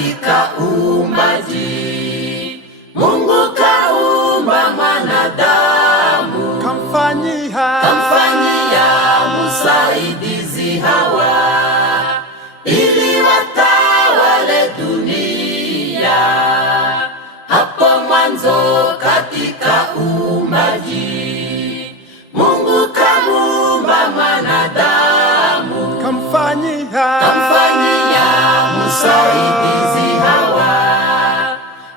katika uumbaji. Mungu kaumba mwanadamu, kamfanyia msaidizi Hawa, ili watawale dunia. Hapo mwanzo katika uumbaji, Mungu kamuumba mwanadamu, kamfanyia msaidizi Hawa,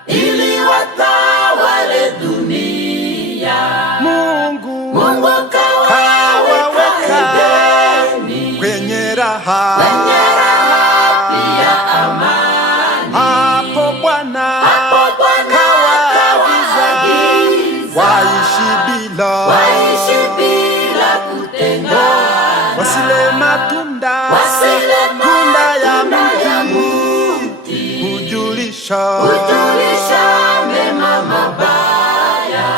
ili watawale dunia. Mungu kawaweka Edeni kwenye raha pia amani. Hapo Bwana kawaagiza waishi bila kutengana, wasile matunda ya mti, hujulisha mema mabaya.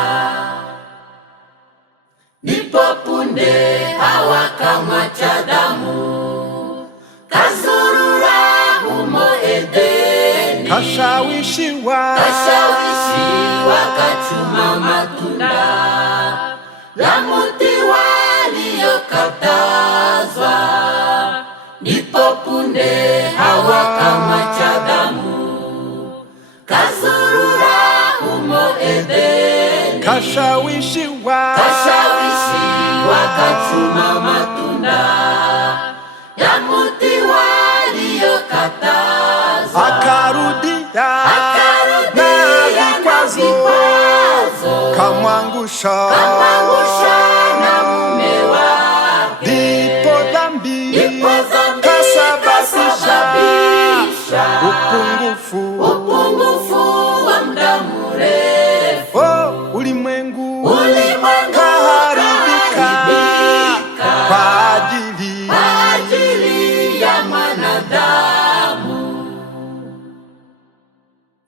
Ndipo punde Hawa kamwacha Adamu, kazurura humo Edeni, kashawishiwa kachuma matunda ya mti waliokatazwa. Ndipo punde Hawa kamwacha Adamu, kazurura humo Edeni, kashawishiwa kachuma matunda ya mti waliokatazwa. akarudia na vikwazo, kamwangusha na mume wake. ndipo dhambi kasababisha upungufu wa muda mrefu. Ulimwengu Ulimwengu kaharibika kwa ajili ya mwanadamu.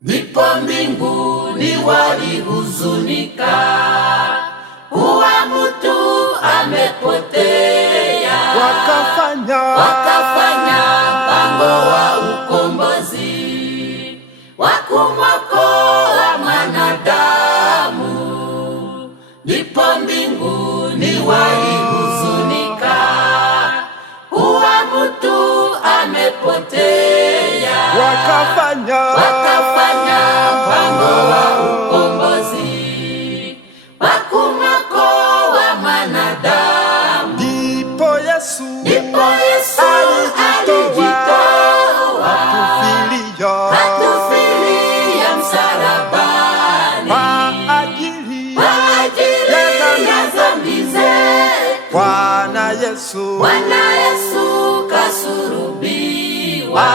Ndipo mbinguni walihuzunika kuwa mtu amepotea, wakafanya mpango wa ukombozi wa kumwokoa mwanadamu. Ndipo mbinguni walihuzunika kuwa mtu amepotea, wakafanya mpango wa ukombozi wa kumwokoa mwanadamu. ndipo Yesu alijitoa kutufilia msalabani kwa ajili ya dhambi zetu. Bwana Yesu kasulubiwa.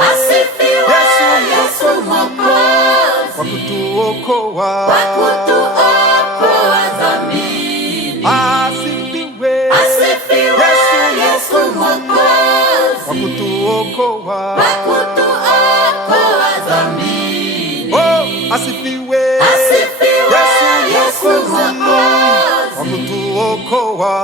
asifiwe Yesu Mwokozi, kwa kutuokoa dhambini. asifiwe Yesu Mwokozi, kwa kutuokoa dhambini. asifiwe Yesu Mwokozi, kwa kutuokoa